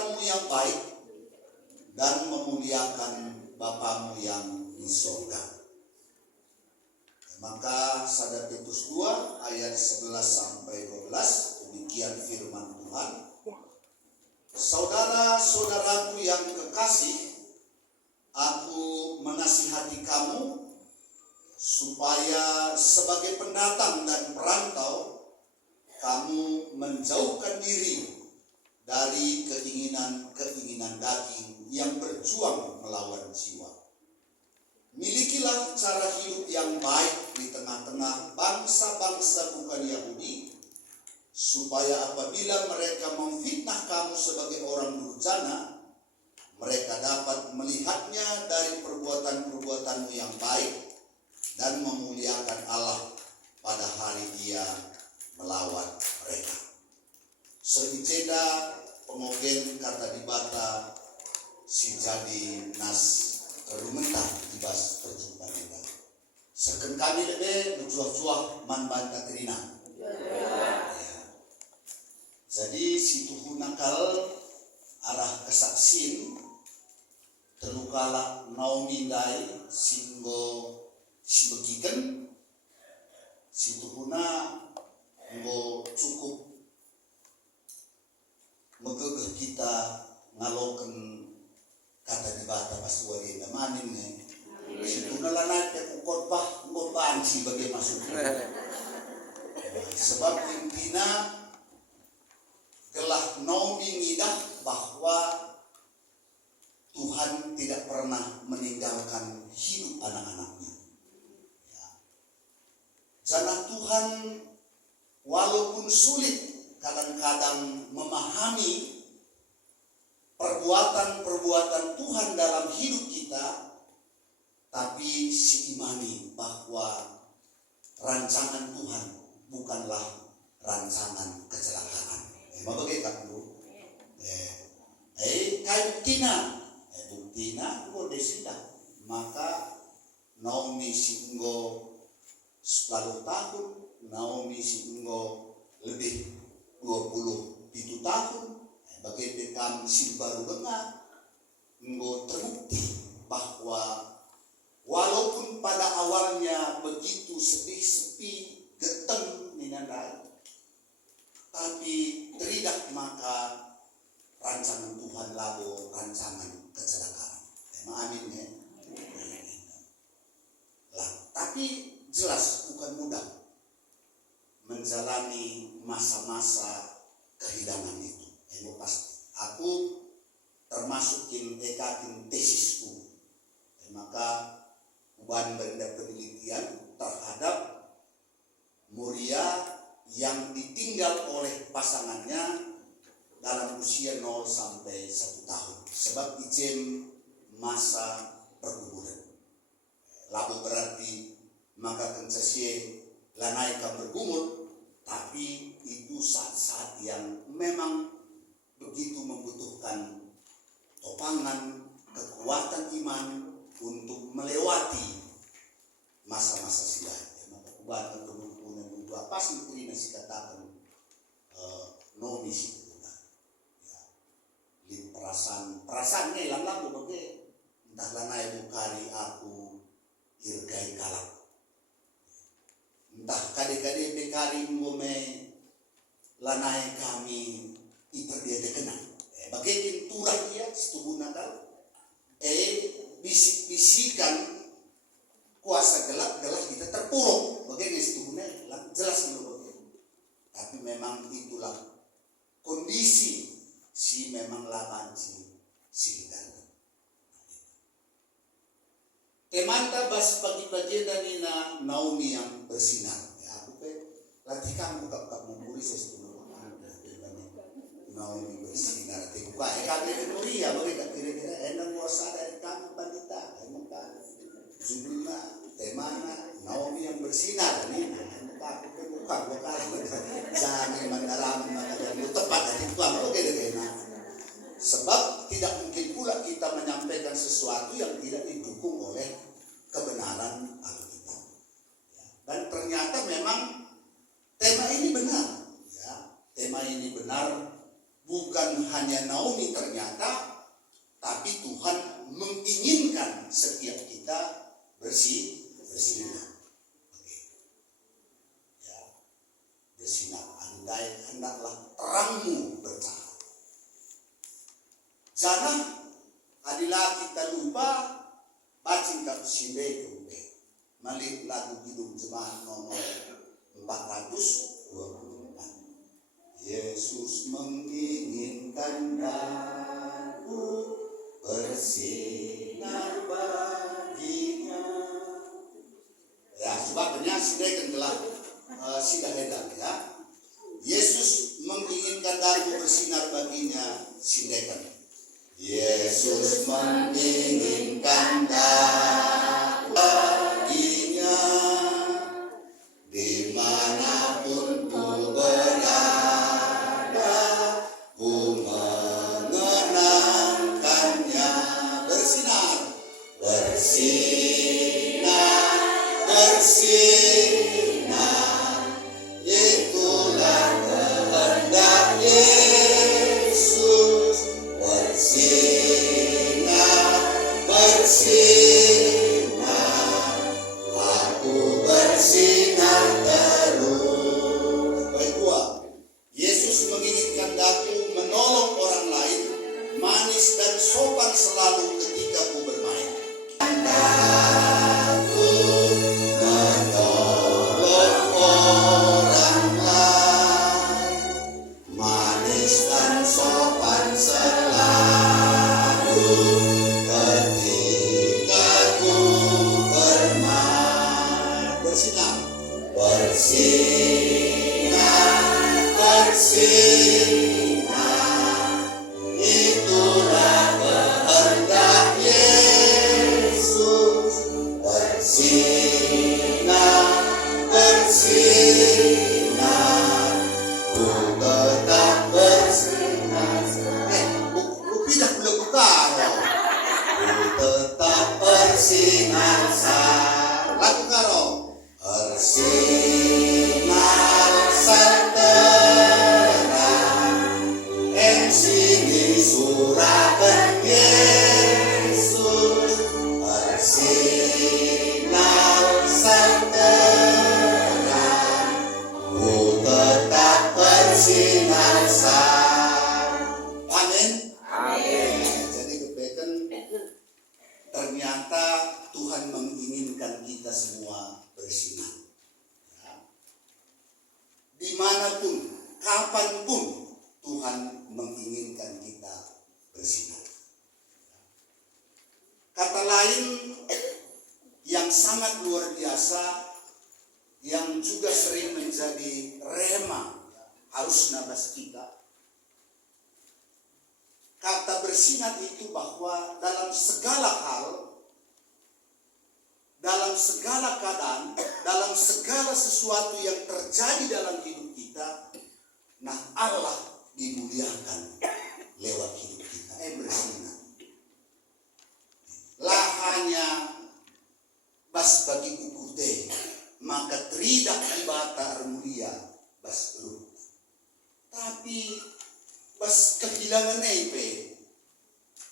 perbuatanmu yang baik dan memuliakan Bapamu yang di sorga. Maka 1 Petrus 2 ayat 11 sampai 12, demikian firman Tuhan. Saudara-saudaraku yang kekasih, aku menasihati kamu supaya sebagai pendatang dan perantau kamu menjauhkan diri dari keinginan-keinginan daging yang berjuang melawan jiwa. Milikilah cara hidup yang baik di tengah-tengah bangsa-bangsa bukan Yahudi, supaya apabila mereka memfitnah kamu sebagai orang durjana, mereka dapat melihatnya dari perbuatan-perbuatanmu yang baik dan memuliakan Allah pada hari Dia melawan mereka. Sehingga pengogen kata dibata si jadi nas kerumentan dibas perjumpaan kita. Seken kami lebe berjuah-juah man banta kerina. Jadi si tuhu nakal arah kesaksin terlukala Naomi dai singgo si begiken si tuhuna nggo cukup megegeh kita ngaloken kata dibata pas wari namanin ne si tuhuna lanai ke khotbah nggo banci bagai masuk sebab intina gelah Naomi ngidah bahwa Tuhan tidak pernah meninggalkan hidup anak-anaknya. Karena Tuhan walaupun sulit kadang-kadang memahami perbuatan-perbuatan Tuhan dalam hidup kita, tapi si imani bahwa rancangan Tuhan bukanlah rancangan kecelakaan. Bagaimana Bu? Buktina kok desida. Maka Naomi singgo 10 tahun, Naomi singgo lebih 27 tahun. Bagaimana si baru dengar, nggo terbukti bahwa walaupun pada awalnya begitu sedih, sepi, geteng ninandai, tapi teridak maka rancangan Tuhan lalu rancangan kecelakaan. Amin ya. Lah, tapi jelas bukan mudah menjalani masa-masa kehilangan itu. Pasti. Aku termasuk ekakin tesisku. Maka uban benda penelitian terhadap Muria yang ditinggal oleh pasangannya dalam usia 0 sampai 1 tahun. Sebab izin masa perguburan. Lalu berarti maka kencasye lanai ka bergumul, tapi itu saat-saat yang memang begitu membutuhkan topangan, kekuatan iman untuk melewati masa-masa silam. Maka kubatan kebutuhan itu apa sih ini nasi katakan Naomi sih ya. Di perasaannya hilang lagu bagai entah lanai bukari aku irgai kalak. Entah kade-kade bekari ngome lanai kami iperdia dekenan. Bagai turah dia setubuh nakal. Bisik-bisikan kuasa gelap-gelap kita terpuruk. Bagai setubuhnya jelas dulu bagai. Tapi memang itulah kondisi si memang lamanci si hidangan. Emanda bas pagi-pagi dan nina Naomi yang bersinar. Ya aku latih kamu kak mumpuri sesuatu Naomi bersinar. Tiku kak kami memori ya bagi kak kira-kira enam kuasa dari kamu wanita. Emang kan judulnya temanya Naomi yang bersinar nih. Aku bukan jangan mendalami maka tepat hati Tuhan oke deh. Sebab tidak mungkin pula kita menyampaikan sesuatu yang tidak didukung oleh kebenaran Alkitab. Dan ternyata memang tema ini benar. Ya, tema ini benar bukan hanya Naomi ternyata, tapi Tuhan menginginkan setiap kita bersinar. Ya, bersinar. Andai hendaklah terangmu bercahaya. Jangan adilah kita lupa bacing tak simbe malik lagu hidup jemaat nomor 424. Yesus menginginkan aku bersinar baginya. Ya, sebabnya sidekan telah sidah edan ya. Yesus menginginkan aku bersinar baginya, sidekan. Yesus menginginkan aku baginya, dimanapun ku berada, ku mengenangkannya. Bersinar, bersinar, bersinar, itulah kehendak Yesus. Bersinar, bersinar, aku bersinar terus. Baik dua, Yesus menginginkan daku menolong orang lain, manis dan sopan selalu ketika ku bermain. Daku menolong orang lain, manis dan sopan selalu ketika ku bermain. Bersinar, bersinar, bersinar, itulah kehendak Yesus. Bersinar, bersinar, ku tetap bersinar. Lu pindah ku karo. Ku tetap bersinar lagu karo. Bersinar seterang, sini surakan Yesus. Bersinar seterang, ku tetap bersinar Amin. Amin. Jadi kebaikan ternyata Tuhan menginginkan kita semua bersinar. Ya. Dimanapun, kapanpun Tuhan menginginkan kita bersinar. Kata lain yang sangat luar biasa, yang juga sering menjadi rema harus nabas kita. Kata bersinar itu bahwa dalam segala hal, dalam segala keadaan, dalam segala sesuatu yang terjadi dalam hidup kita, nah Allah dimuliakan lewat hidup kita. Bersinar. Lahanya bas bagi ukute, maka teridak di bata mulia bas lu. Tapi bas kehilangan epe,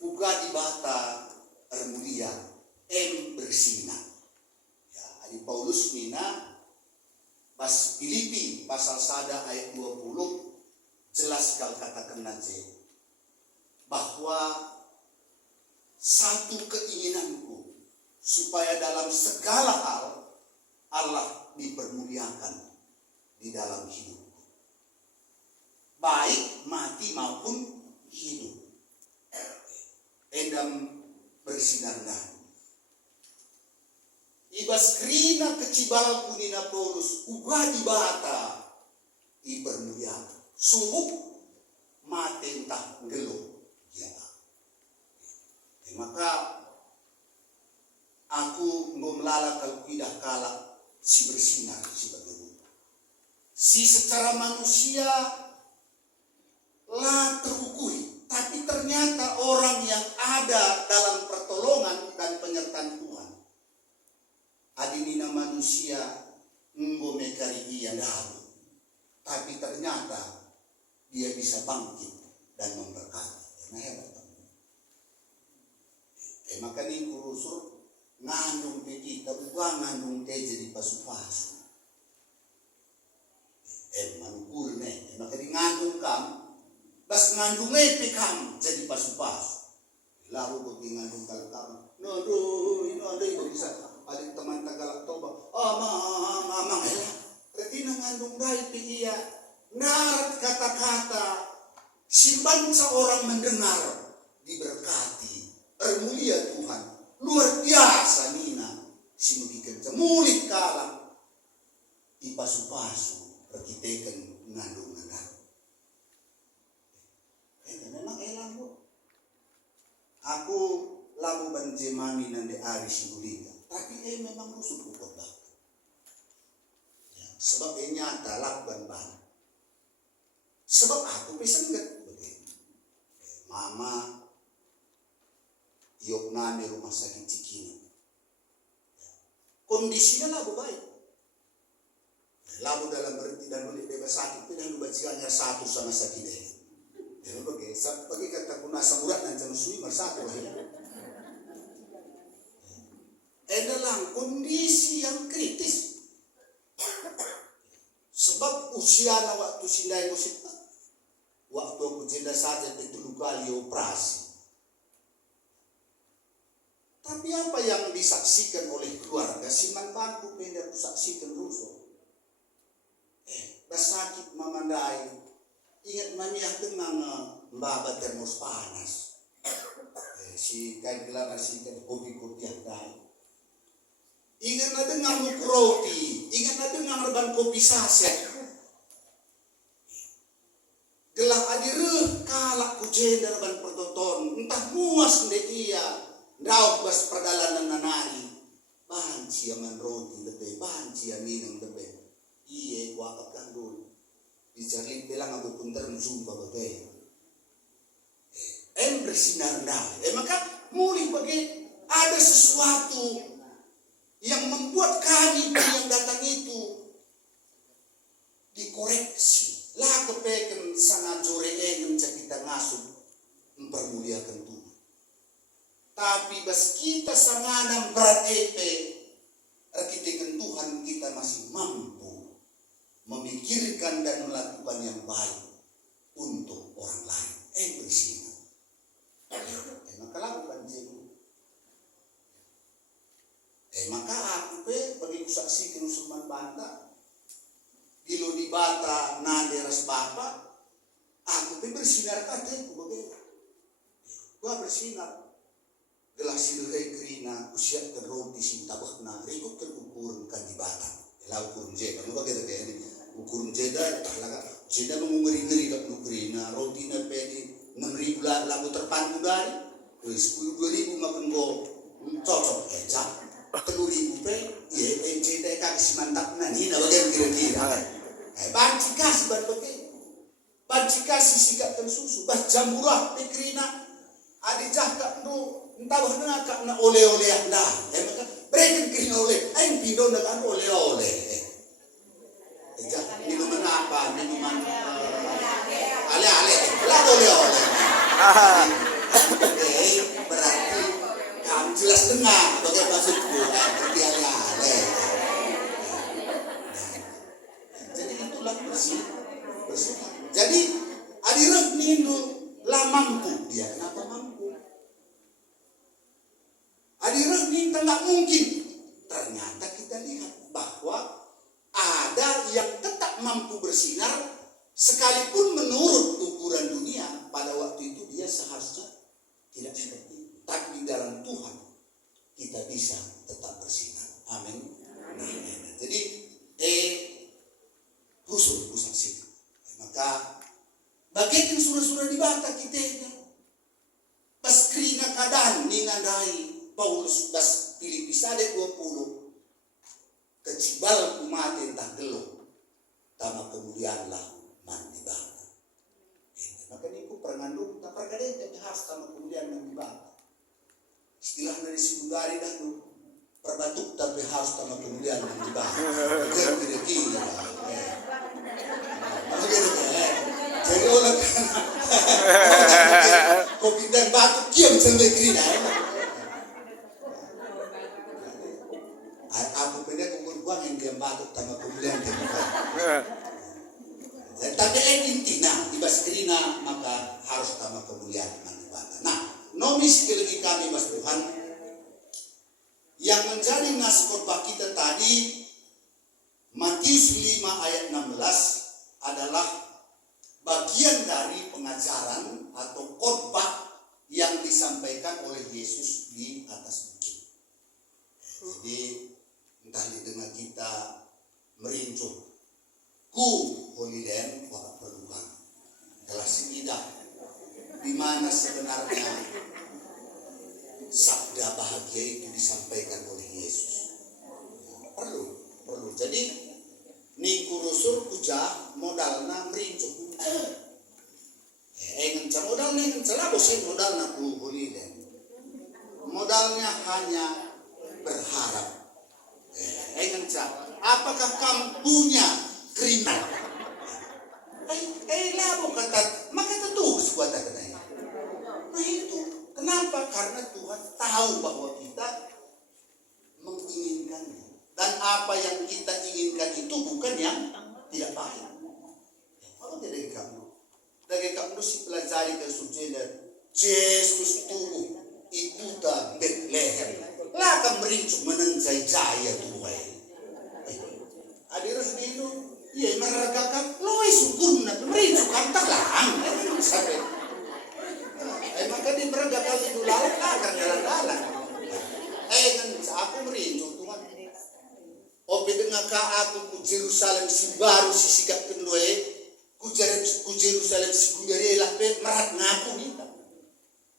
uga di bata mulia bersinar. Ya, Adi Paulus mina bas Filipi pasal 1 ayat 20 jelas kal katakan nanti bahwa satu keinginanku supaya dalam segala hal Allah dipermuliakan di dalam hidupku, baik mati maupun hidup. Endam bersinarlah. Ibas krina kecibal punina Paulus uga di bata dipermuliakan. Subuk mati entah geluh ya. Maka aku melala kalau tidak kalah si bersinar si bagaimana. Si secara manusia lah terukui, tapi ternyata orang yang ada dalam pertolongan dan penyertaan Tuhan. Adinina manusia ngomekari dia dalam, tapi ternyata dia bisa bangkit dan memberkati. Nah hebat. Makanya kurusur ngandung pe kita bukan ngandung te jadi pasu-pasu. Manukul ne, makanya ngandung kam, bas ngandung pe kam jadi pasu-pasu. Lalu bagi ngandung kalau kam, ini ada yang bisa ada teman Tagalog toba, amang lah. Berarti ngandung dai pe iya, narat kata-kata, simpan seorang mendengar diberkati. Mulia Tuhan, luar biasa Nina, si mugikan mulik kalang, ipasu-pasu, perkitekan ngandung-ngandung. Memang elang bu. Aku lamu banjemami nande ari sibuliga, tapi memang musuh pukul bak. Ya, sebab nyata lakukan ban. Sebab aku pesengget begini. Mama Yokna di rumah sakit Cikini. Kondisinya labu baik. Labu dalam berarti dan boleh bebas sakit, dan lubacikannya satu sama sakit ini. Ya, bagi kata kunasa urat dan jenuh bersatu lah ya. Dalam kondisi yang kritis. Sebab usia waktu sindai musik, waktu aku jeda saja itu kali operasi. Tapi apa yang disaksikan oleh keluarga, si mantanku pindah saksikan rusuh. Sakit memandai, ingat mamiah dengan mbaba termos panas. Si kain gelar si kopi-kopi yang dai. Ingat na dengan muk roti, ingat na dengan reban kopi saset. Gelah adireh kalak kujenda reban pertoton, entah muas ndek iya. Daud bas perjalanan nanari, banci aman roti lebih, banci minum lebih. Iye wakaf kandul, dicarit bilang aku pun terjumpa bagai. Bersinar dah. Maka mulai bagai ada sesuatu yang membuat kami yang datang itu dikoreksi. Lah kepeken sangat joreen kita ngasuh mempermuliakan Tuhan. Tapi bas kita sanganang berat arkitekan Tuhan kita masih mampu memikirkan dan melakukan yang baik untuk orang lain. Bersih. Maka lakukan itu. Maka aku bagi saksi kenusuman banta dilo di bata naderas bapak aku bersinar kataku bagaimana gua bersinar gelas silai kerina usia terroti sintabak na rikut terukur kan di batang lau ukur jeda nu bagai tadi ini ukur jeda talaga jeda mengumeri-ngeri kat kerina roti na pedi 6.000 lagu terpandu dari 10.000 makan go cocok jam 3.000 pe ye jeda kaki si mantap na ni na bagai kira-kira banci kasih bagai banci kasih sikat tersusu bah jamurah pe kerina adi jahka nu entah bahna kak na oleh-oleh anda, maka berikan kini oleh, aing pindo nak kan oleh-oleh. Minuman apa? Minuman ale-ale, lah oleh-oleh. Berarti kamu jelas dengar bagai maksudku, berarti ale-ale. Jadi itulah bersih. Jadi adirek nindu lah mampu dia, kenapa mampu? Adirah minta nggak mungkin. Ternyata kita lihat bahwa ada yang tetap mampu bersinar sekalipun menurut ukuran dunia pada waktu itu dia seharusnya tidak seperti itu. Tapi di dalam Tuhan kita bisa tetap bersinar. Amin. Jadi khusus saksikan. Maka bagikan surah-surah di bata kita pas kerina keadaan ninandai Paulus das Filipi 1:20 kecibal kumate entah gelo tama kemuliaanlah mandi bangga. Maka ini ku perngandung tak perkadang tapi harus tama kemuliaan mandi bangga. Istilah dari si Bugari dahulu perbatuk tapi harus tama kemuliaan mandi bangga. Kira-kira. Jadi Orang kopi dan batu kiam sampai kerina. Aku punya kumur buang yang kiam batu sama kemuliaan dia. Tapi intinya ibas kerina maka harus tambah kemuliaan manibata. Nah, nomis lagi kami mas Tuhan yang menjadi nas khotbah kita tadi Matius 5 ayat 16 adalah bagian dari pengajaran atau khotbah yang disampaikan oleh Yesus di atas bukit. Jadi entah didengar kita merincuh ku Holy Land wah perubahan telah sekidah di mana sebenarnya sabda bahagia itu disampaikan oleh Yesus. Perlu. Jadi niku rusur kuja modalna merincuh. Ngencang modal nih ngencang bosin modalna ku Holy Land. Modalnya hanya berharap. Ngencang. Apakah kamu punya kriminal? Labo kata, maka tentu sebuah tanda. Nah itu, kenapa? Karena Tuhan tahu bahwa kita menginginkannya. Dan apa yang kita inginkan itu bukan yang tidak baik. Kalau dari kamu si pelajari ke subjek Yesus tubuh itu tak Bethlehem. Lah akan merincuk menenjai jaya Tuhan. Adirus di itu, iya meragakan, loe syukur nak merincuk kantak lang. Sampai, maka di meragakan itu lalat akan jalan-jalan. Aku merincuk Tuhan. Ope dengan ka aku ku Jerusalem si baru si sikap kedua ku Jerusalem si kudari lah pe merat ngaku kita.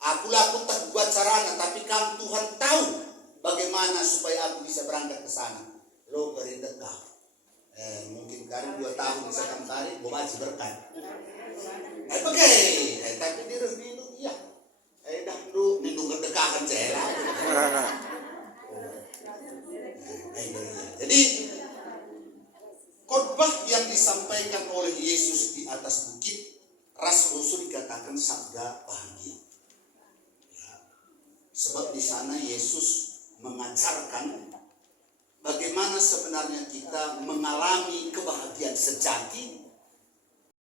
Aku laku tak buat sarana tapi kamu Tuhan tahu bagaimana supaya aku bisa berangkat ke sana. Lo berdekat. Mungkin kali 2 tahun bisa kamu tarik, gue masih berkat. Tapi dia harus minum, iya. Dah dulu minum kedekahan saya lah. Jadi khotbah yang disampaikan oleh Yesus di atas bukit, Rasul dikatakan sabda bahagia. Ya. Sebab di sana Yesus mengajarkan bagaimana sebenarnya kita mengalami kebahagiaan sejati